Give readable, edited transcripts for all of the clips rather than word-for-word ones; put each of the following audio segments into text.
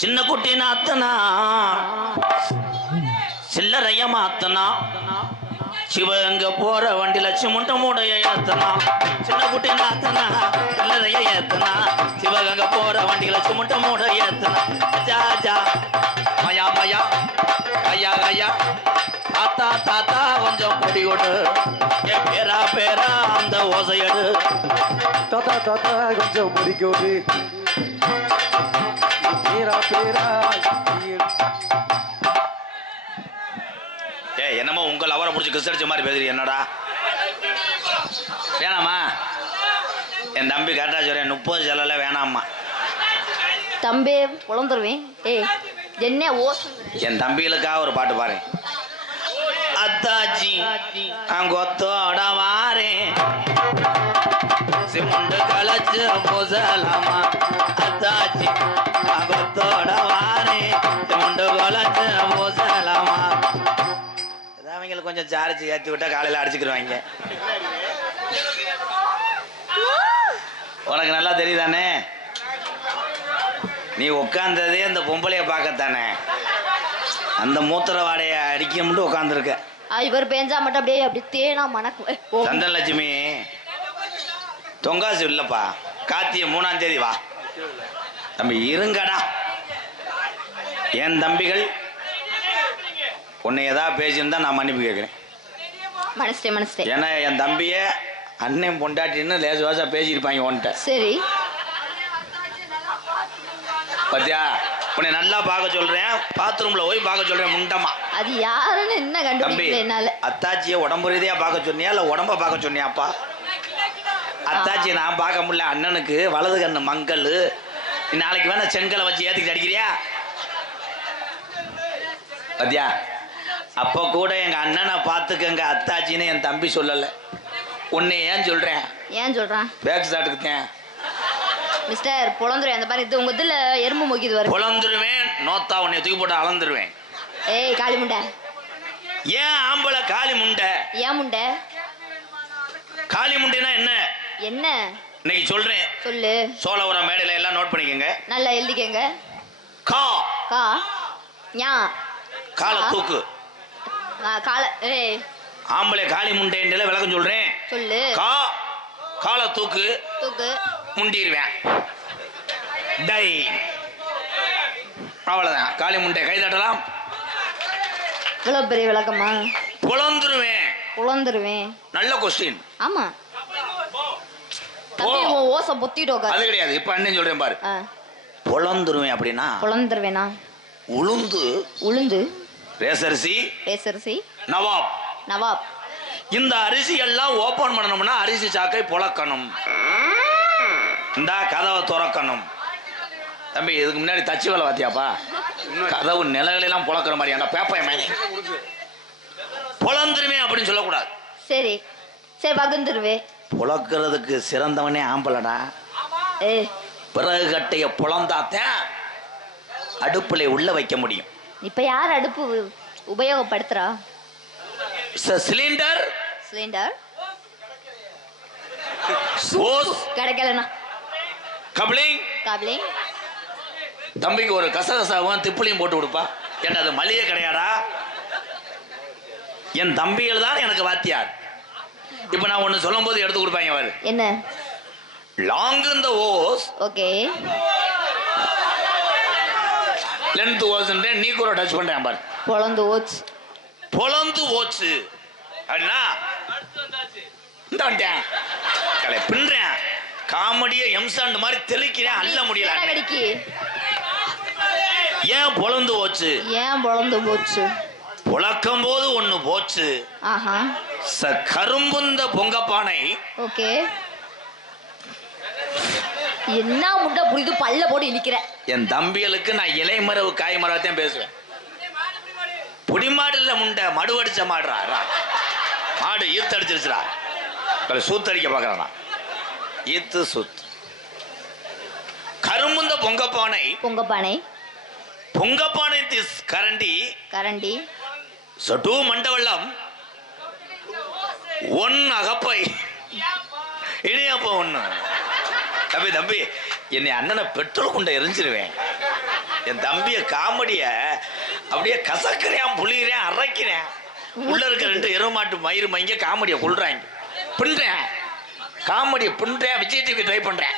சின்ன குட்டி நாத்தனா சில்லறைய மாத்தனா சிவகங்க போற வண்டியில சிமுண்ட மூடைய ஏத்தனா சின்ன குட்டி நாத்தனா சில்லறைய ஏத்தனா சிவகங்க போற வண்டியில சிமுண்ட மூட ஏத்தனா ஜாஜா மயா மயா ஐயா ஐயா தாத்தா தாத்தா கொஞ்சம் பொடி கொடு என் பேரா பேரா அந்த ஓசையடு தாத்தா தாத்தா கொஞ்சம் முடிக்கோடு பேரா பேரா. என்னமோ உங்கள் அவரை முடிச்சு கிறிஸ் அடிச்ச மாதிரி பேசுறீங்க என்னடா வேணாமா என் தம்பி கரெக்டா சொல்றேன் 30 செலவுல வேணாம்மா தம்பி புலந்துருவேன். என்ன என் தம்பிகளுக்காக ஒரு பாட்டு பாரு. அத்தாச்சி அங்கொத்தோட வாரேன் சிமுண்டு கலச்சு பூசலாமா அத்தாச்சி அங்கொத்தோட வாரேன் சிமுண்டு கலச்சு பூசலாமா. அவங்களுக்கு கொஞ்சம் சார்ஜ் ஏற்றி விட்டா காலையில் அடிச்சுக்கிடுவாங்க. உனக்கு நல்லா தெரியுதானே நீ உட்காந்ததே அந்த பொம்பளைய பார்க்கத்தானே அந்த மூத்திர வாடையை அடிக்க மட்டும் உட்காந்துருக்க. இவர் பேஞ்சா மட்டும் அப்படியே அப்படி தேனா மணக்கு. சந்தனலட்சுமி தொங்காசு இல்லப்பா கார்த்திகை 3ஆம் தேதி வா தம்பி இருங்கடா. என் தம்பிகள் உன்னை ஏதாவது பேசியிருந்தா நான் மன்னிப்பு கேட்கிறேன். மனசிட்டேன். ஏன்னா என் தம்பிய அண்ணன் பொண்டாட்டின்னு லேச வாசா பேசியிருப்பாங்க உன்கிட்ட. சரி பத்தியா உன்னை நல்லா பார்க்க சொல்றேன். பாத்ரூம்ல போய் பார்க்க சொல்றேன் முண்டமா. அது யாருன்னு என்ன கண்டுபிடிக்கல என்னால. அத்தாச்சியை உடம்பு ரீதியா பார்க்க சொன்னியா இல்ல உடம்ப பார்க்க சொன்னியாப்பா? அத்தாச்சியை நான் பார்க்க முடியல. அண்ணனுக்கு வலது கண்ணு மங்கள். நாளைக்கு வேணா செங்கலை வச்சு ஏத்திக்கிட்டு அடிக்கிறியா? பத்தியா அப்ப கூட எங்க அண்ணனை பார்த்துக்கங்க அத்தாச்சின்னு என் தம்பி சொல்லல. உன்னை ஏன் சொல்றேன்? ஏன் சொல்றான்? பேக் சாட்டுக்குத்தேன் மிஸ்டர் புலந்துருவேன். அந்த மாதிரி இது உங்க இதுல எறும்பு மொக்கிது வரும். புலந்துருவேன் நோத்தா உன்னை தூக்கி போட்டு அளந்துருவேன். ஏய் காளி முண்டை. ஏன் ஆம்பளை காளி முண்டை? ஏன் முண்டை? காளி முண்டைனா என்ன? என்ன இன்னைக்கு சொல்றேன் சொல்லு. சோழவரம் மேடையில எல்லாம் நோட் பண்ணிக்கங்க. நல்லா எழுதிக்கங்க. கா கா ஞா காலை தூக்கு. கால ஏய் ஆம்பளை காளி முண்டைன்றல விளக்கம் சொல்றேன் சொல்லு. கா காலை தூக்கு தூக்கு முண்டிடுவேன். டை அவ்வளவுதான். காளி முண்டை கை தட்டலாம். இவ்வளவு பெரிய விளக்கமா? புலந்துருவேன். புலந்துருவேன் நல்ல கொஸ்டின். ஆமா தம்பி ஓசை பொத்திட்டு அது கிடையாது. இப்ப அண்ணன் சொல்றேன் பாரு. புலந்துருவேன் அப்படின்னா புலந்துருவேனா? உளுந்து உளுந்து ரேசரிசி ரேசரிசி நவாப் நவாப். இந்த அரிசி எல்லாம் ஓபன் பண்ணணும்னா அரிசி சாக்கை புழக்கணும். இந்த கதவை துறக்கணும். தம்பி இதுக்கு முன்னாடி தச்சு வேலை பார்த்தியாப்பா? கதவு நிலைகளெல்லாம் புழக்கிற மாதிரியான பேப்பர் மேனே புலந்துருமே அப்படின்னு சொல்லக்கூடாது. சரி சரி வகுந்துருவே. புழக்கிறதுக்கு சிறந்தவனே ஆம்பளடா. பிறகு கட்டைய புலந்தாத்தான் அடுப்புல உள்ள வைக்க முடியும். இப்ப யார் அடுப்பு உபயோகப்படுத்துறா? சிலிண்டர் சிலிண்டர் கிடைக்கலனா கப்ளிங் கப்ளிங். தம்பிக்கு ஒரு கசகசாவும் திப்புளியும் போட்டு கொடுப்பா. ஏன்னா அது மளிகை கிடையாடா. என் தம்பிகள் தான் எனக்கு வாத்தியார். இப்ப நான் ஒண்ணு சொல்லும் போது எடுத்து கொடுப்பாங்க பாரு. என்ன? லாங் இந்த ஓஸ் ஓகே லென்த் ஓஸ் நீ கூட டச் பண்றேன் பாரு. பொலந்து ஓட்ஸ் பொலந்து ஓட்ஸ் அப்படின்னா இந்த வந்துட்டேன் கலை பின்றேன். காமெடியை எம்சாண்ட் மாதிரி தெளிக்கிறேன். அல்ல முடியல. ஏன் பொலந்து போச்சு? ஏன் பொலந்து போச்சு? புழக்கம் போது ஒண்ணு போச்சு. கரும்புந்த பொங்கப்பானை. ஓகே என்ன முண்டை புரியுது பல்ல போட்டு இழிக்கிற. என் தம்பிகளுக்கு நான் இலைமரவு காய் மரத்தையும் பேசுவேன். புடிமாடு இல்ல முண்டை மடுவடிச்ச மாடுறா. மாடு ஈர்த்தடிச்சிருச்சுடா. சூத்தடிக்க பாக்குறானா? ஈத்து சூத்து. கரும்புந்த பொங்கப்பானை. பொங்கப்பானை பொங்கப்பானை திஸ் கரண்டி. கரண்டி சட்டு மண்டவெள்ளம் ஒன் அகப்பை இனியப்ப ஒண்ணு. தம்பி தம்பி என்னை அண்ணனை பெட்ரோல் கொண்ட எரிஞ்சிருவேன். என் தம்பிய காமெடிய அப்படியே கசக்கிறேன், புளிகிறேன், அரைக்கிறேன். உள்ள இருக்க 2 எருமாட்டு மயிறு மைங்க காமெடியை கொள்றாங்க. பின்றேன் காமெடியை பின்றேன். விஜய் டிவி ட்ரை பண்றேன்.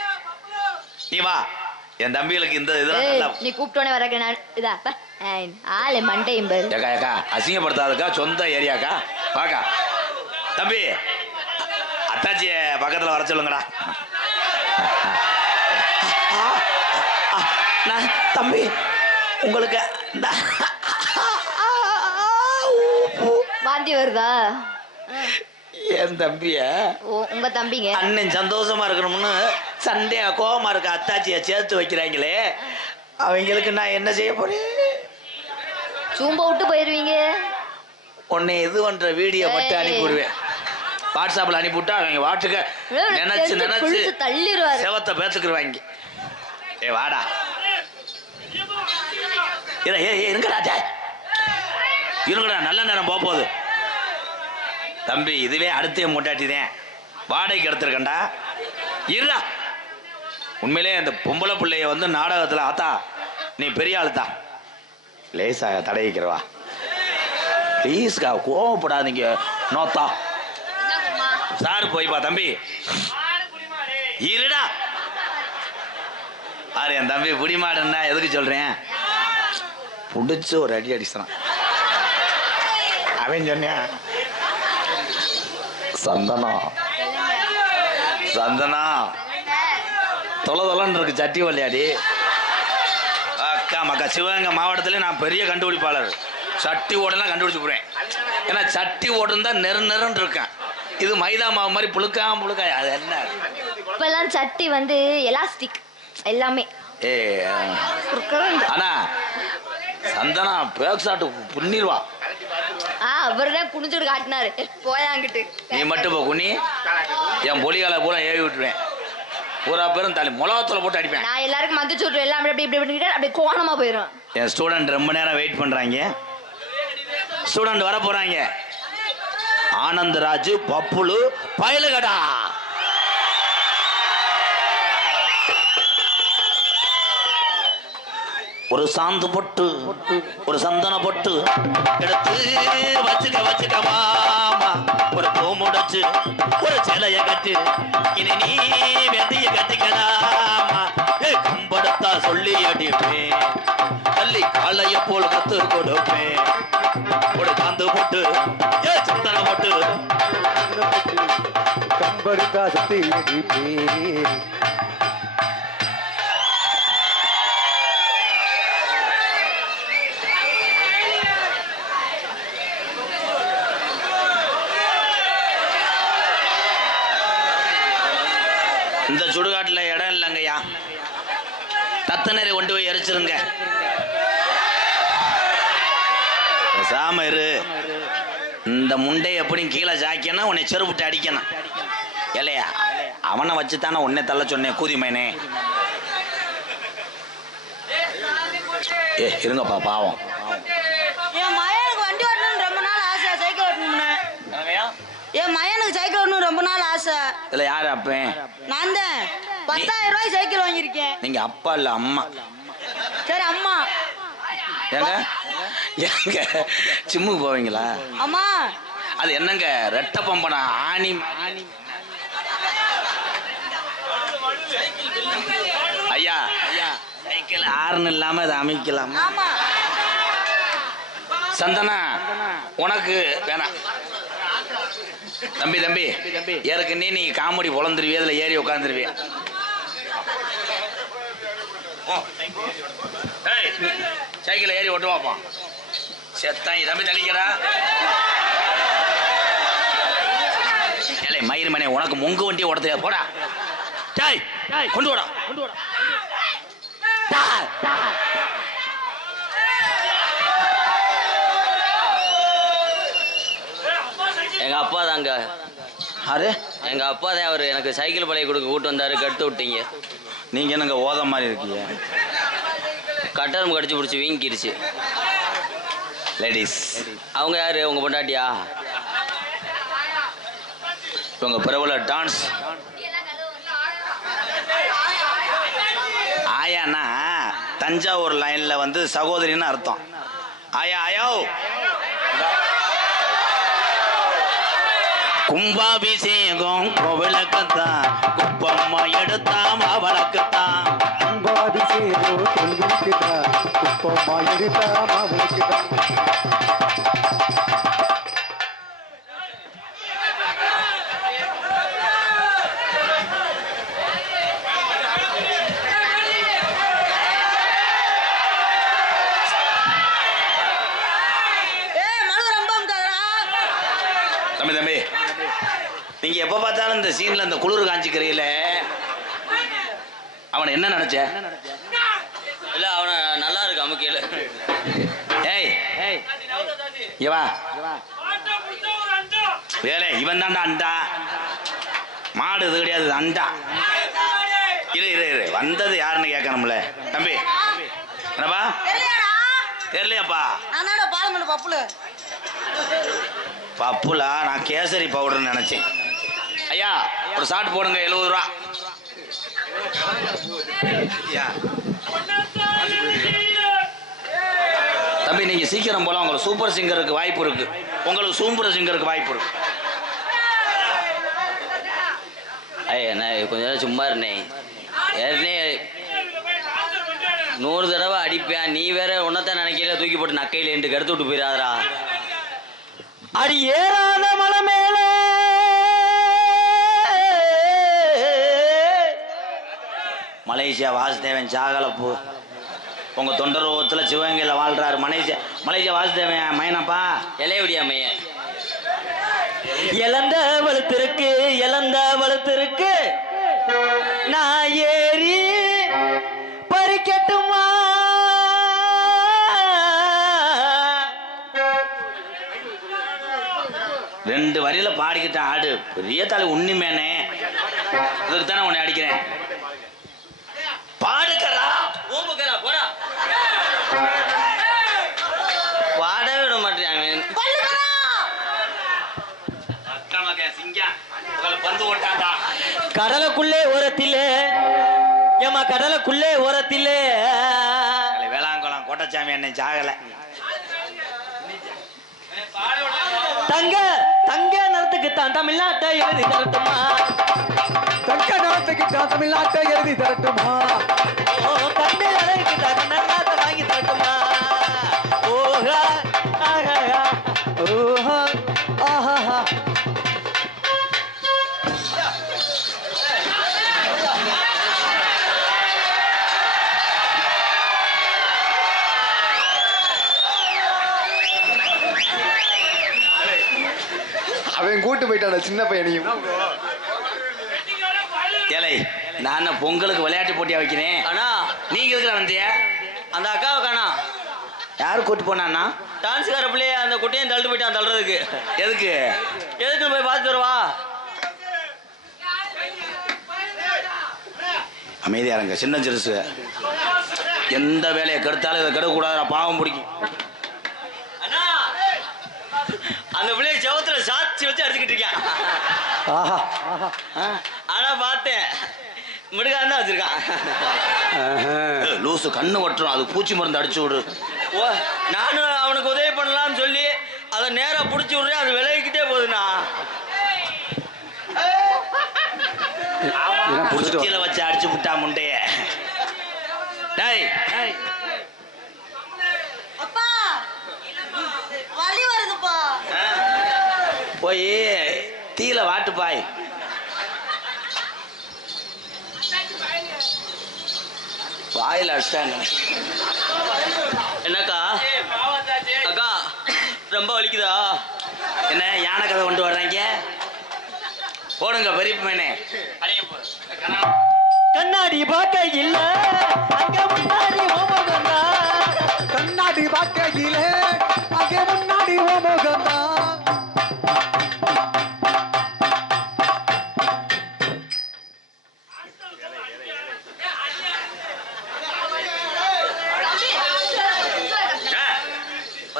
நீ வா, என் தம்பிகளுக்கு இந்த இதெல்லாம் நீ கூப்பிட்டோனே வரக்க நான் இதா ஆளு மண்டையும் பாரு. ஏக்கா ஏக்கா அசிங்கப்படுத்தாதுக்கா, சொந்த ஏரியாக்கா. வாக்கா தம்பி, அத்தாச்சிய பக்கத்துல வர சொல்லுங்கடா. நான் தம்பி உங்களுக்கு வாந்தி வருதா? என் தம்பிய உங்க தம்பிங்க அண்ணன் சந்தோஷமா இருக்கணும்னு சண்டையா கோவமா இருக்க அத்தாச்சிய சேர்த்து வைக்கிறாங்களே, அவங்களுக்கு நான் என்ன செய்ய போறேன்? சூம்ப விட்டு போயிருவீங்க. உன்னை இது பண்ற வீடியோ மட்டும் அனுப்பிவிடுவேன். வாட்ஸ்அப்ல அனுப்பிவிட்டா அவங்க வாட்டுக்க நினைச்சு நினைச்சு தள்ளிடுவாரு. செவத்தை பேத்துக்குருவாங்க. ஏ வாடா இருங்கடா, இருங்கடா, நல்ல நேரம் போகுது. தம்பி இதுவே அடுத்த மூட்டாட்டிதேன், வாடகைக்கு எடுத்துருக்கண்டா. இருடா, உண்மையிலே இந்த பொம்பளை பிள்ளைய வந்து நாடகத்தில் ஆத்தா நீ பெரிய ஆளுத்தா லேசா தடவிக்கிறவா ப்ளீஸ்கா, கோவப்படாதீங்க. நோத்தா சார் போய்ப்பா தம்பி. இருடா ஆறு, என் தம்பி புடிமாடுன்னா எதுக்கு சொல்றேன்? புடிச்சு ஒரு அடி அடிச்சான். அவன் சொன்னான், சந்தனா சந்தனா தொலை தொலைன்னு இருக்கு சட்டி விளையாடி. அக்கா மக்கா சிவகங்கை மாவட்டத்திலே நான் பெரிய கண்டுபிடிப்பாளர். சட்டி ஓடலாம் கண்டுபிடிச்சு போறேன். ஏன்னா சட்டி ஓடுன்னு தான் நெருன்னு இருக்கேன். இது மைதா மாவு மாதிரி புழுக்கா. அது என்ன இப்பெல்லாம் சட்டி வந்து எலாஸ்டிக் எல்லாமே. ஏ ஆனா சந்தனா பேக்ஸாட்டு புண்ணிடுவா. அவர்தான் குனிஞ்சுட்டு காட்டினாரு. போயாங்கிட்டு நீ மட்டும் போ குனி, என் பொலிகால பூரா ஏவி விட்டுருவேன். பூரா பேரும் தள்ளி மிளகாத்தூளை போட்டு அடிப்பேன். நான் எல்லாருக்கும் மந்திச்சு விட்டுருவேன். எல்லாம் அப்படி இப்படி பண்ணிட்டு அப்படியே கோணமா போயிடும். என் ஸ்டூடெண்ட் ரொம்ப நேரம் வெயிட் பண்றாங்க. ஸ்டூடெண்ட் வர போறாங்க. ஆனந்தராஜ், பப்புலு, பயலுகடா. ஒரு சாந்து பொட்டு, ஒரு சந்தன பொட்டு எடுத்து வச்சுக்க மாமா. ஒரு பூ முடிச்சு ஒரு சிலைய கட்டு, இனி நீ வெட்டிய கட்டிக்கலாமா. கம்படுத்தா சொல்லி அடிப்பேன், தள்ளி காலைய போல் கத்து கொடுப்பேன். ஒரு சாந்து பொட்டு, சந்தன பொட்டு கம்படுத்தா சுத்தி அடிப்பேன். இந்த சுடுகாட்டுல இடம் இல்லைங்கய்யா, தத்தனரை கொண்டு போய் எரிச்சிருங்க. சாம இரு. இந்த முண்டை எப்படி கீழே சாக்கினா உன்னை செருப்புட்டு அடிக்கணும் இல்லையா? அவனை வச்சுத்தானே உன்னை தள்ள சொன்னேன் கூதி மைனே. இருங்கப்பா பாவம். என் மயனுக்கு வண்டி ஓட்டணும்னு ரொம்ப நாள் ஆசை. சைக்கிள் ஓட்டணும்னு என் மயனுக்கு சைக்கிள் ஓட்டணும் ரொம்ப நாள் ஆசை. இல்ல யாரு அப்பேன்? நான் தான் 10,000 ரூபாய் சைக்கிள் வாங்கியிருக்கேன். நீங்க அப்பா இல்ல அம்மா. சரி அம்மா. ஏங்க ஏங்க சிம்முக்கு போவீங்களா? அம்மா அது என்னங்க ரெட்ட பம்பனா ஆணி? ஐயா சைக்கிள் ஆறுன்னு இல்லாம அதை அமைக்கலாம். ஆமா சந்தனா உனக்கு வேணாம். தம்பி ஏற்கனவே நீ காமெடி பொழந்துருவிய, அதுல ஏறி உட்காந்துருவிய. சைக்கிள் ஏறி ஓட்டுவாப்பா. செத்தாய் தம்பி தள்ளிக்கடா. ஏலே மயிர் மணி, உனக்கு முங்கு வண்டியை ஓட தெரியாது போடா. கொண்டு வாடா. எங்க அப்பா தாங்க. அரே எங்க அப்பா தான். அவர் எனக்கு சைக்கிள் பழைய கொடுக்க கூட்டு வந்தாரு. கட்டு விட்டீங்க. நீங்க என்னங்க ஓத மாதிரி இருக்கீங்க? கட்டரம் கடிச்சு பிடிச்சி வீங்கிருச்சு. லேடிஸ் அவங்க யாரு? உங்க பொண்டாட்டியா? இவங்க பிரபல டான்ஸ் ஆயானா தஞ்சாவூர் லைன்ல வந்து சகோதரின்னு அர்த்தம். ஆயா ஆயோ கும்பாபிஷேகம் கோவிலுக்குத்தான், குப்பம்மா எடுத்தா மாவளக்குத்தான். கும்பாபிஷேகம் கொள்கைக்குதான், குப்பம்மா எடுத்தா மாவளக்குதான். தம்பி தம்பி, நீங்க எப்ப பார்த்தாலும் இந்த சீன்ல இந்த குளிர் காஞ்சிக்கிறீல, அவனை என்ன நினைச்ச? இல்ல அவன நல்லா இருக்கு அமுக்கையில. ஏய் இவா வேலை இவன் தான்டா அண்டா. மாடு இது கிடையாது, அண்டா. இரு இரு இரு, வந்தது யாருன்னு கேட்கணும்ல. தம்பி என்னப்பா தெரியலையாப்பா? பப்புலா, நான் கேசரி பவுடர்னு நினைச்சேன். ஐயா ஒரு ஷாட் போடுங்க, 70 ரூபா. தம்பி நீங்க சீக்கிரம் போல, உங்களுக்கு சூப்பர் சிங்கருக்கு வாய்ப்பு இருக்கு. உங்களுக்கு சூப்பர் சிங்கருக்கு வாய்ப்பு இருக்கு. நான் கொஞ்ச நேரம் சும்மா இருந்தேன். ஏற்கனவே 100 தடவை அடிப்பேன். நீ வேற ஒன்னத்தான் நினைக்கல, தூக்கி போட்டு நக்கையில என்று கருத்து விட்டு போயிடாதரா. அடி ஏறாத மலை மேல மலேசியா வாசுதேவன் சாகலப்பு உங்க தொண்டரோகத்தில் சிவகங்கையில் வாழ்றாரு. மலேசியா வாசுதேவன் மைனப்பா இலையுடியா மையன். இழந்த வலுத்திருக்கு, இழந்த வலுத்திருக்கு, நான் ஏறி பறிக்கட்டுமா? ரெண்டு வரியில பாடிக்கிட்ட ஆடு பெரிய தலை உண்மையானே. இதுக்கு தானே உன்னை அடிக்கிறேன். பாடுக்கறா ஓம்புக்கறா போடா. பாடவே விட மாட்டேன். பந்து ஓட்டாண்டா. கடலுக்குள்ளே ஓரத்திலே ஏமா கடலுக்குள்ளே ஓரத்திலே வேளாங்குளம் கோட்டச்சாமி என்னை சாகல. தங்க தங்க நிறத்துக்கு தான் தமிழ்நாட்டை எழுதி தரட்டுமா? தங்க நாட்டுக்கு தான் தமிழ்நாட்டை எழுதி தரட்டுமா? ஓ கண்ணு அழகுக்கு தான் கண்ணாட்ட வாங்கி தரட்டுமா? ஓஹா ஆஹா ஓஹா ஆஹா. அவன் கூட்டு போயிட்டான சின்ன பையனையும். ஏலை நான் பொங்கலுக்கு விளையாட்டு போட்டியா வைக்கிறேன். அண்ணா நீங்க இருக்கிற வந்திய அந்த அக்காவை காணா. யாரு கூட்டு போனான்னா? டான்ஸ்கார பிள்ளைய அந்த குட்டையும் தள்ளிட்டு போயிட்டான். தள்ளுறதுக்கு எதுக்கு எதுக்கு போய் பார்த்துட்டு வருவா. அமைதியா இருங்க, சின்ன சிறுசு. எந்த வேலையை கெடுத்தாலும் இதை கெடுக்கூடாது, பாவம் பிடிக்கும். அண்ணா அந்த பிள்ளைய செவத்துல சாட்சி வச்சு அடிச்சுக்கிட்டு இருக்கான். ஆஹா ஆனா பார்த்தேன் மிடுகான்னு வச்சிருக்கான். லூசு கண்ணு வட்டுரும், அது பூச்சி மருந்து அடிச்சு விடு. ஓ நானும் அவனுக்கு உதவி பண்ணலாம்னு சொல்லி அதை நேரா பிடிச்சி விடுறேன். அது விளைவிக்கிட்டே போகுதுண்ணா. சுத்தியில வச்சு அடிச்சு விட்டா முண்டைய. டேய் அப்பா வலி வருதுப்பா. போய் தீல வாட்டுப்பாய். வாயில அடிச்சாங்க. என்னக்கா அக்கா ரொம்ப வலிக்குதா? என்ன யானை கதை கொண்டு வர்றாங்க? போடுங்க பெரிய மேனே. கண்ணாடி பார்க்க இல்ல அங்க முன்னாடி ஓமகந்தா. கண்ணாடி பார்க்கையில அங்கே முன்னாடி ஓமோகந்தா.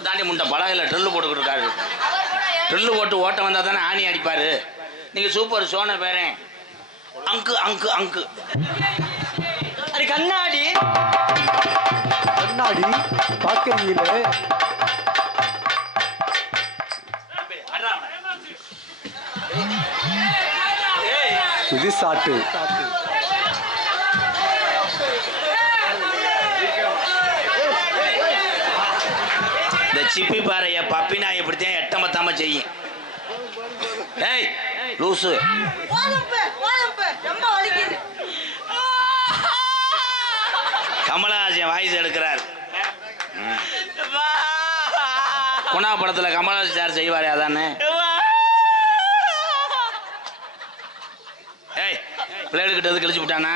தாண்டி முண்டை பலகையில் ட்ரில்லு போட்டுக்கிட்டு இருக்காரு. ட்ரில்லு போட்டு ஓட்ட வந்தா தானே ஆணி அடிப்பாரு. நீங்க சூப்பர் சோன பேரேன். அங்கு அங்கு அங்கு அது கண்ணாடி என்னடி பாக்கையில இது சாட்டு இந்த சிப்பி பாறைய பப்பினா இப்படித்தான் எட்டமத்தாம செய்யும். ஏய் லூசு, ரொம்ப வலிக்குது. கமலஹாசன் வாய்ஸ் எடுக்கிறார். குணா படத்துல கமலஹாசன் சார் செய்வாரு அதானே. ஏய் பிளேடு கிட்ட கிழிச்சு விட்டானா?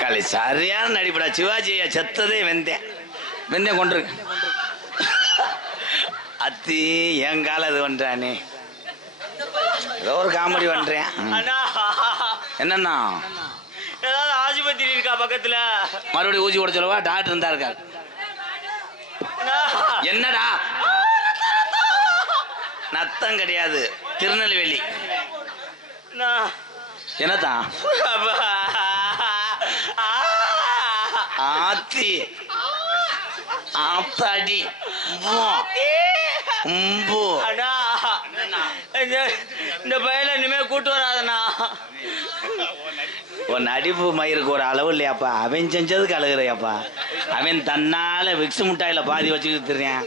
களி சரியான நடிப்படா. சிவாஜியா செத்ததே வெந்தேன் கொண்டிருக்கு. அத்தி என் கால இது பண்றானே, ஏதோ ஒரு காமெடி பண்றேன். என்னன்னா ஏதாவது ஆஸ்பத்திரி இருக்கா பக்கத்துல? மறுபடியும் ஊசி போட சொல்லவா? டாக்டர் இருந்தா இருக்காரு. என்னடா நத்தம் கிடையாது, திருநெல்வேலி. என்னதான் ஆத்தி ஆத்தாடி இந்த பையில இனிமே கூட்டு வராதண்ணா. உன் நடிப்பு மயிருக்கு ஒரு அளவு இல்லையாப்பா. அவன் செஞ்சதுக்கு அழுகுறையாப்பா. அவன் தன்னால விக்ஸ் முட்டாயில பாதி வச்சுக்கிட்டு தெரியான்.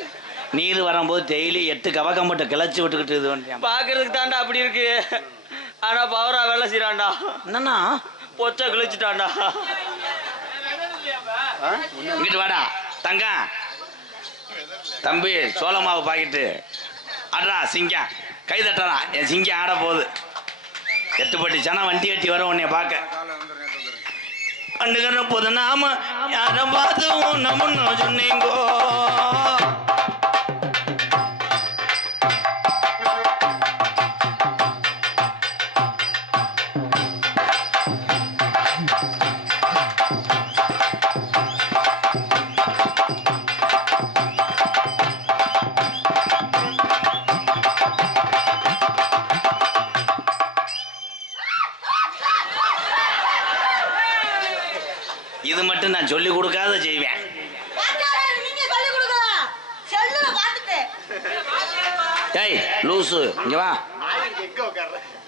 நீர் வரும்போது டெய்லி 8 கவக்கம் மட்டும் கிளச்சி விட்டுக்கிட்டு இது பண்ணியான். பாக்குறதுக்கு தாண்டா அப்படி இருக்கு, ஆனா பவரா வேலை செய்யறான்டா. என்னன்னா பொச்சை கிழிச்சிட்டான்டா. இங்கிட்டு வாடா தங்க தம்பி, சோள மாவு பாக்கிட்டு ஆடுறா. சிங்கம் கை தட்டுறா. என் சிங்கம் ஆட போகுது. 8 பட்டி சனம் வண்டி கட்டி வர உன்னைய பார்க்க. அண்டுகிற போது நாம யார பார்த்து நம்ம சொன்னீங்கோ. இது மட்டும் நான் சொல்லி கொடுக்காத செய்வேன். ஏய் லூசு, இங்க வா.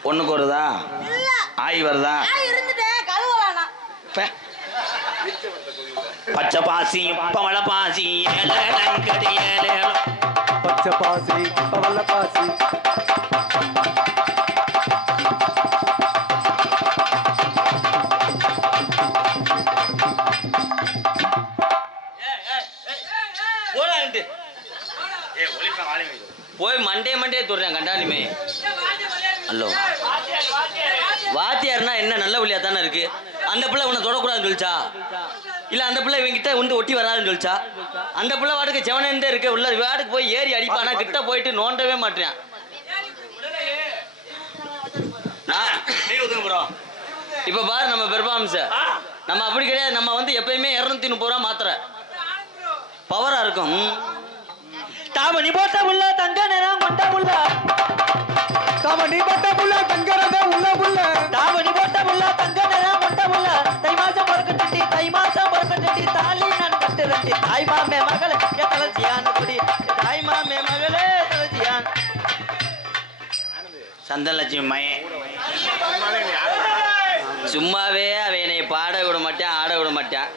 ஒண்ணுக்கு வருதா? ஆய் வருதா? பச்சை பாசி பவள பாசி பச்சை பாசி பவள பாசி போய் மண்டே துறேன் கண்டாலுமே. ஹலோ வாத்தியார்னா என்ன நல்ல வழியா தானே இருக்கு? அந்த பிள்ளை உன்னை தொடக்கூடாதுன்னு சொல்லிச்சா? இல்ல அந்த பிள்ளை இவங்கிட்ட வந்து ஒட்டி வராதுன்னு சொல்லிச்சா? அந்த பிள்ளை வாட்டுக்கு செவனே இருக்க உள்ள வாட்டுக்கு போய் ஏறி அடிப்பானா, கிட்ட போயிட்டு நோண்டவே மாட்டேன். இப்ப பாரு நம்ம பெர்ஃபார்மன்ஸ் நம்ம அப்படி கிடையாது. நம்ம வந்து எப்பயுமே 230 ரூபா மாத்திர பவரா இருக்கும். தாமணி போட்ட உள்ள தங்க நிறம் கொண்ட உள்ள, தாமணி போட்ட புள்ள தங்கறத உள்ள புள்ள, தாமணி போட்ட உள்ள தங்க நிறம் கொண்ட உள்ள, தை மாசம் பொறுக்கட்டி தாலி நான் கட்டுறேன். தாய் மாமே மகளே தலச்சியான் குடி, தாய் மாமே மகளே தலச்சியான். சந்தனலட்சுமி மயன் சும்மாவே அவன் என்னை பாட விட மாட்டான், ஆட விட மாட்டான்.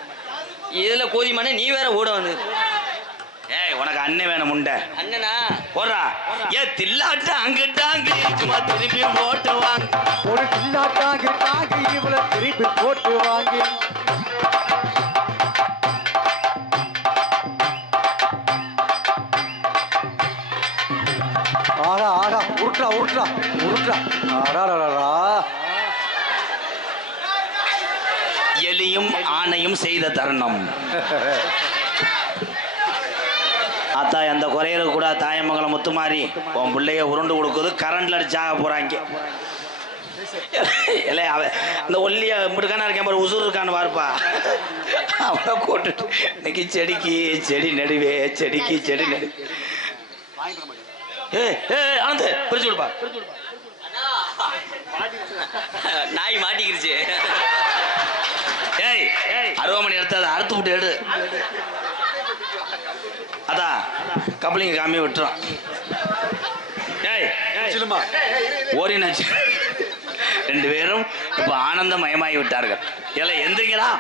இதுல கோதிமானே நீ வேற ஓட வந்து. ஏய் உனக்கு அண்ணன் வேணும் முண்டை அண்ணனா போடுறா. ஏ தில்லாட்ட அங்கிட்டாங்க சும்மா திருப்பி போட்டு வாங்க. ஒரு கில்லாட்டாங்க தாங்க இவளை திருப்பி போட்டு வாங்க. ஆகா ஆகா உருட்டுறா உருட்டுறா உருட்டுறா. ஆடாடா எலியும் ஆணையும் செய்த தருணம். அத்தா எந்த குறையில கூட தாயமங்கல முத்துமாரி உன் பிள்ளைய உருண்டு கொடுக்குது. கரண்ட்ல அடிச்சாக போறாங்க. இல்லை அவன் இந்த ஒல்லியா இப்படிக்கான இருக்கேன் பாரு, உசுறு இருக்கான்னு பாருப்பா. அவனை கூட்டுட்டு இன்னைக்கு செடிக்கு செடி நடுவே, செடிக்கு செடி நடு. ஏ ஏ ஆனந்த் பிரிச்சு கொடுப்பா. நாய் மாட்டிக்கிருச்சு. ஏய் அருவாமணி எடுத்து அதை அறுத்து விட்டு எடு. அதான் கப்பலிங்க காமியை விட்டுறான். ஏய் சொல்லுமா ஓரினாச்சு. 2 பேரும் இப்ப ஆனந்தமயமாகி விட்டார்கள். எல்லாம் எந்திரிங்களா?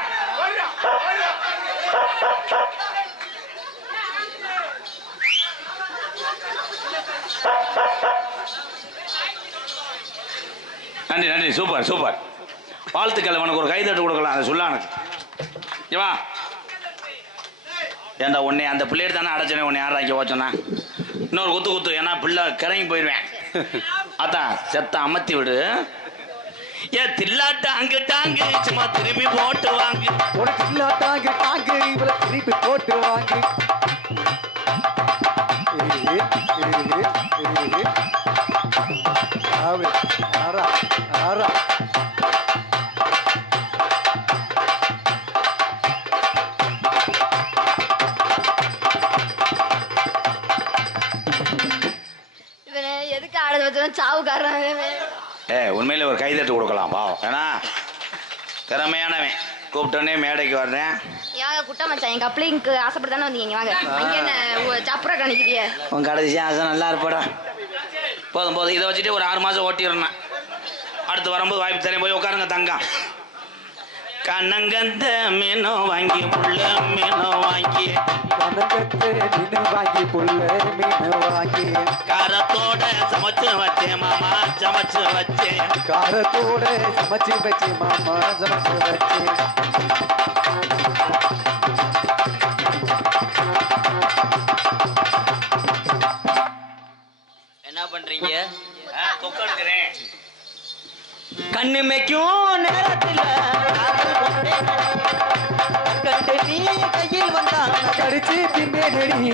நன்றி நன்றி, சூப்பர் சூப்பர். வாழ்த்துக்கள். உனக்கு ஒரு கைதட்டு கொடுக்கலாம். அதை சொல்லானுக்கு ஏவா ஏண்டா உன்னை அந்த பிள்ளைகிட்ட தானே அடைச்சனே, உன்னை யாராக்கி ஓச்சனா? இன்னொரு குத்து ஏன்னா பிள்ளை கிறங்கி போயிடுவேன். அதான் செத்த அமர்த்தி விடு. ஏ தில்லாட்ட அங்கிட்டாங்க சும்மா திரும்பி போட்டு வாங்க. உனக்கு இல்லாட்டாங்க தாங்க இவளை திருப்பி போட்டு வாங்க. ஆறா ஆறா இவனை எதுக்கு ஆட வச்சோம்? சாவுக்காரன். உண்மையில ஒரு கைதட்டு கொடுக்கலாம் பாவம். ஏன்னா திறமையானவன். கூப்பிட்டோன்னே மேடைக்கு வர்றேன். ஏங்க குட்டா மச்சான், என் கப்ளிங்க்கு ஆசைப்பட்டு தானே வந்தீங்க. வாங்க அங்கே என்ன சாப்புரா காணிக்கிறிய? உன் கடைசி ஆசை நல்லா இருப்படா. போதும் போதும், இதை வச்சுட்டு ஒரு 6 மாதம் ஓட்டிடுறேன். அடுத்து வரும்போது வாய்ப்பு தரேன். போய் உட்காருங்க தங்கம். கண்ணங்கந்த மீனோ வாங்கி புள்ள மீனோ வாங்கி மீன் வாங்கி புள்ள மீன் வாங்கி காரத்தோட சமைச்சு வச்சேன் மாமா, சமைச்சு வச்சேன். காரத்தோட சமைச்சு வச்சு மாமா, சமைச்சு வச்சு. என்ன பண்றீங்க? தொக்கெடுக்கிறேன். கண்ணு மேய்க்கும் நேரத்தில் கண்டு நீ கையில் வந்தான் கடிச்சு தின்னே நடி.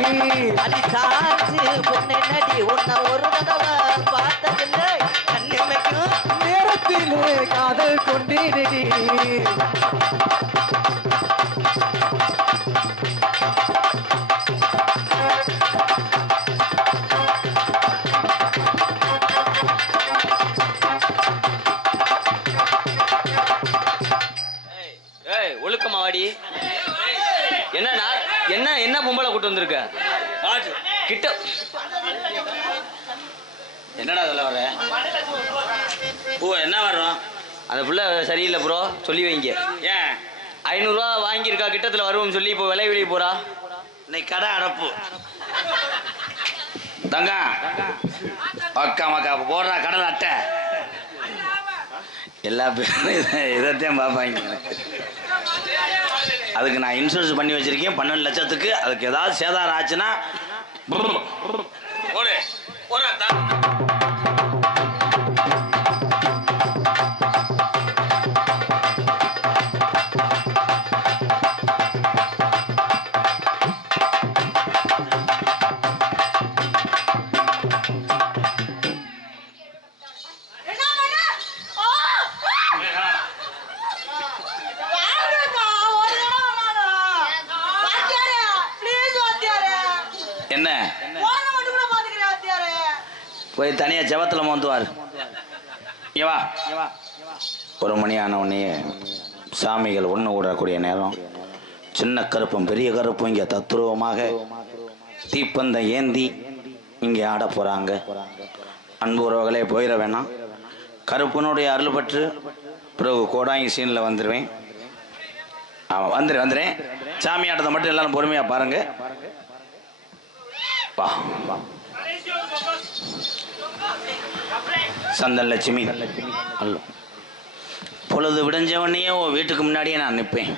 அடி சாச்சு பொண்ணு நடி உன்னை ஒரு தடவை பார்த்ததில்லை. கண்ணு மேய்க்கும் நேரத்திலே காதல் கொண்டே நடி. ஒழுக்கமா வாடி. என்ன பொம்பளை கூட்டு வந்திருக்க கிட்ட? என்னடா அதில் வர? ஓ என்ன வர்றோம்? அந்த புள்ள சரியில்லை ப்ரோ, சொல்லி வைங்க. ஏன் 500 ரூபா வாங்கியிருக்கா, கிட்டத்தில் வருவோம்னு சொல்லி இப்போ விலை வெளியே போறா. இன்னைக்கு கடை அடப்பு. தங்கா அக்கா மக்கா போடுறா கடல் அட்டை. எல்லா பேரும் இதைத்தான் பார்ப்பாங்க. எனக்கு அதுக்கு நான் இன்சூரன்ஸ் பண்ணி வச்சிருக்கேன் 12 லட்சத்துக்கு. அதுக்கு ஏதாவது சேதாரம் ஆச்சுன்னா என்ன போய் தனியா ஜபத்துல மோந்துவார். வா 1 மணி ஆன உடனே சாமிகள் ஒன்று கூடக்கூடிய நேரம். சின்ன கருப்பம் பெரிய கருப்பம் இங்கே தத்துருவமாக தீப்பந்தம் ஏந்தி இங்கே ஆட போறாங்க. அன்பு உறவுகளே போயிட வேணாம். கருப்பனுடைய அருள் பற்று பிறகு கோடாங்கி சீனில் வந்துடுவேன். ஆமாம் வந்துடுறேன். சாமி ஆட்டத்தை மட்டும் எல்லாரும் பொறுமையா பாருங்க. வா சந்தன் லட்சுமி அல்ல. பொழுது விடைஞ்சவனையே வீட்டுக்கு முன்னாடியே நான் நிற்பேன்.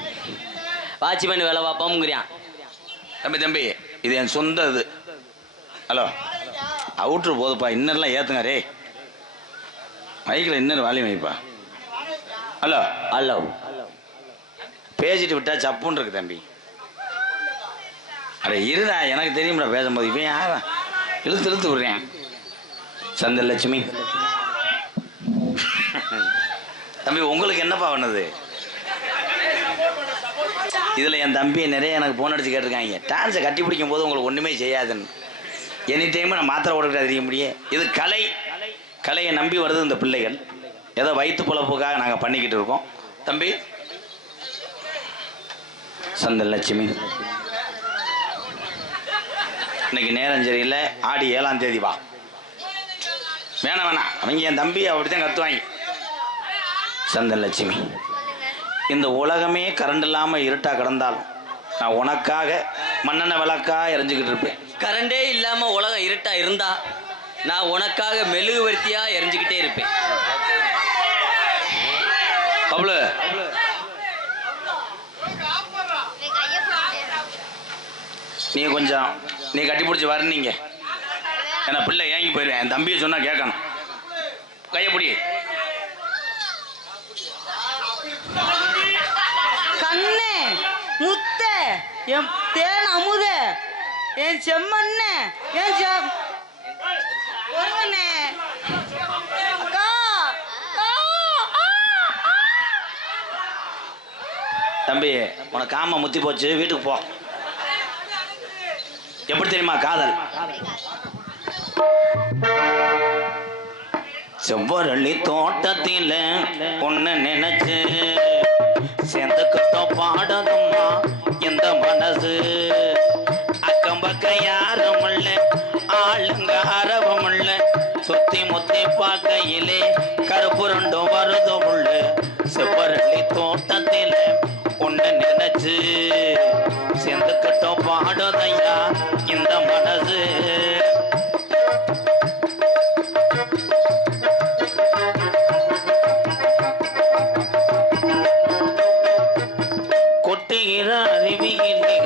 வாட்ச்மேன் வேலை பார்ப்போம்ங்கிறான். தம்பி இது என் சொந்த இது. ஹலோ அவுட்ரு போதுப்பா. இன்னரெல்லாம் ஏற்றுங்க. ரே மைக்கில் இன்னொரு வாலியம் வைப்பா. ஹலோ ஹலோ பேசிட்டு விட்டா சப்புன்னு இருக்கு தம்பி. அட இருடா, எனக்கு தெரியும்டா பேசும்போது. இப்போ யாரா இழுத்து விடுறேன். சந்தன் லட்சுமி தம்பி உங்களுக்கு என்னப்பா பண்ணது? இதில் என் தம்பி நிறைய எனக்கு ஃபோன் அடிச்சு கேட்டிருக்காங்க. டான்ஸை கட்டி பிடிக்கும் போது உங்களுக்கு ஒன்றுமே செய்யாதுன்னு. எனி டைம் நான் மாத்திரை ஓடக்கிட்ட தெரிய முடியும். இது கலையை நம்பி வருது இந்த பிள்ளைகள். ஏதோ வயிற்று பொழப்புக்காக நாங்கள் பண்ணிக்கிட்டு இருக்கோம். தம்பி சந்தன் லட்சுமி, இன்னைக்கு நேரம் சரியில்லை, ஆடி 7ஆம் தேதி வா. வேணாம் அவங்க என் தம்பி அப்படித்தான் கத்துவாங்க. சந்தன் லட்சுமி, இந்த உலகமே கரண்ட் இல்லாமல் இருட்டா கிடந்தாலும் நான் உனக்காக மண்ணெண்ண விளக்கா எரிஞ்சுக்கிட்டு இருப்பேன். கரண்டே இல்லாம உலகம் இருட்டா இருந்தா நான் உனக்காக மெழுகுவர்த்தியா எரிஞ்சுக்கிட்டே இருப்பேன். பப்ளு, நீ கொஞ்சம் நீ கட்டி பிடிச்சி வரீங்க. ஏன்னா பிள்ளை ஏங்கி போயிடுவேன். என் தம்பியை சொன்னா கேட்கணும். கையப்பிடி. கண்ணே முத்தே என் தேன் அமுதே என் செம்மண்ணே என் ஒருவனே அக்கா தம்பி, உனக்கு காம முத்தி போச்சு, வீட்டுக்கு போ. எப்படி தெரியுமா காதல்? செவ்வரளி தோட்டத்தில ஒன்னு நினைச்சு சேர்ந்துக்கிட்டோம் பாடதும்மா இந்த மனசு. அக்கம் பக்கம் யாரும் இல்ல, ஆளுங்க அரவம் இல்ல, சுத்தி முத்தி பார்க்கையிலே கருப்பு ரெண்டும் வருதும் உள்ள. செவ்வரளி தோட்டத்தில ஒன்னு நினைச்சு சேர்ந்துக்கிட்டோம் பாடதையா இந்த மனசு. கொட்டுகிற அருவியிலே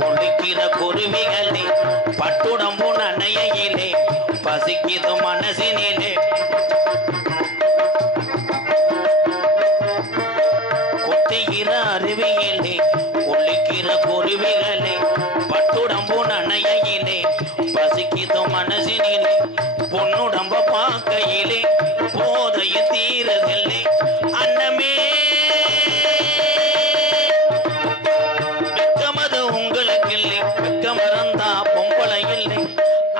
கொளிக்கிற குருவிகளே பட்டுடம்பு நனையிலே பசிக்குது மனசினிலே. கொட்டுகிற அருவியிலே கொளிக்கிற குருவிகளே பட்டுடம்பு நனையிலே பசிக்குது மனசினிலே. பொன்னுடம்ப பார்க்கையிலே போதைய தீரதில்லை அன்னமே.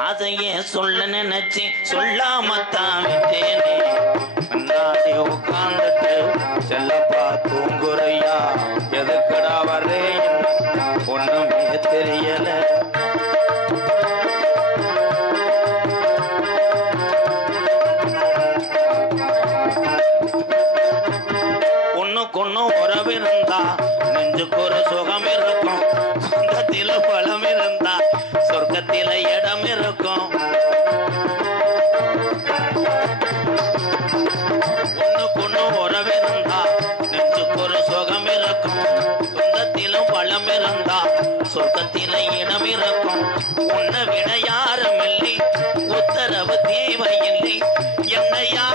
அதையே சொல்ல நினைச்சு சொல்லாமத்தான் விட்டேனே. முன்னாடி உட்கார்ந்துட்டு செல்லப்பா தூங்குறையா, எதுக்கடா வர்றேன் ஒண்ணுமே தெரியல. ஒண்ணுக்கொன்னு உறவிருந்தா நெஞ்சுக்கு ஒரு சுகம் இருக்கும். சொந்தத்தில பலம் இருந்தா சொர்க்கத்தில இடம் இருக்கும். ஒண்ணுக்கொன்னு உறவிருந்தா நெஞ்சுக்கு ஒரு சுகம் இருக்கும். சொந்தத்திலும் பலம் இருந்தா சொர்க்கத்தில இடம் இருக்கும். உன்னை விட யாரும் இல்லை, உத்தரவு தேவையில்லை. என்னையா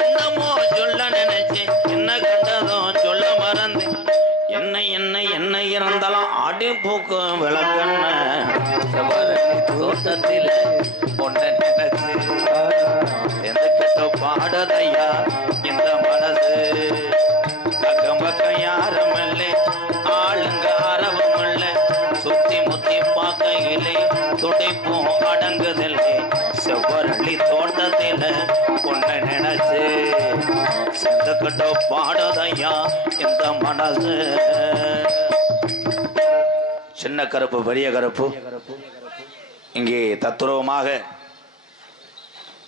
என்னமோ சொல்ல நினைச்சு என்ன கண்டதும் சொல்ல மறந்து. என்ன என்ன என்ன இருந்தாலும் ஆடி பூக்கு விளக்கண்ண தோட்டத்தில் ஒன்றை நினைச்சு எந்த கிட்ட பாடதையா இந்த மனசு. பக்கம் பக்கம் யாரும் இல்லை, ஆளுங்க அரவம் இல்லை, சுத்தி முத்தி பார்க்கையிலே துடைப்பும் அடங்குதில்லை. செவ்வரளி தோட்டத்தில ஒன்றை நினைச்சு செந்தக்கிட்ட பாடதையா இந்த மனசு. சின்ன கருப்பு பெரிய கருப்பு இங்கே தத்துரூபமாக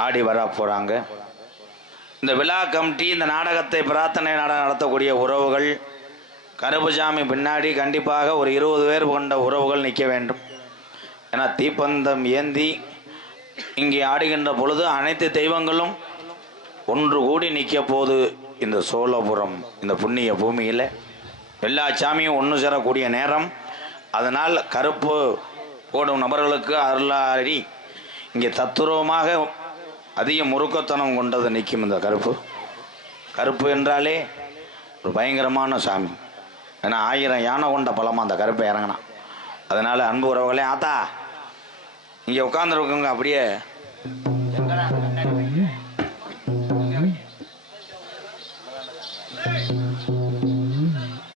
ஆடி வர போறாங்க. இந்த விழா கமிட்டி, இந்த நாடகத்தை பிரார்த்தனை நாடகம் நடத்தக்கூடிய உறவுகள், கருப்புசாமி பின்னாடி கண்டிப்பாக ஒரு 20 பேர் கொண்ட உறவுகள் நிற்க வேண்டும். ஏன்னா தீப்பந்தம் ஏந்தி இங்கே ஆடுகின்ற பொழுது அனைத்து தெய்வங்களும் ஒன்று கூடி நிற்க போது இந்த சோழபுரம் இந்த புண்ணிய பூமியில் எல்லா சாமியும் ஒன்று சேரக்கூடிய நேரம். அதனால் கருப்பு போடும் நபர்களுக்கு அருளாரி இங்கே தத்துரூபமாக அதிக முறுக்கத்தனம் கொண்டது நிற்கும். இந்த கருப்பு கருப்பு என்றாலே ஒரு பயங்கரமான சாமி. ஏன்னா 1000 யானை கொண்ட பலமாக அந்த கருப்பை இறங்கினான். அதனால் அன்பு உறவுகளே, ஆத்தா இங்கே உட்காந்துருக்குங்க அப்படியே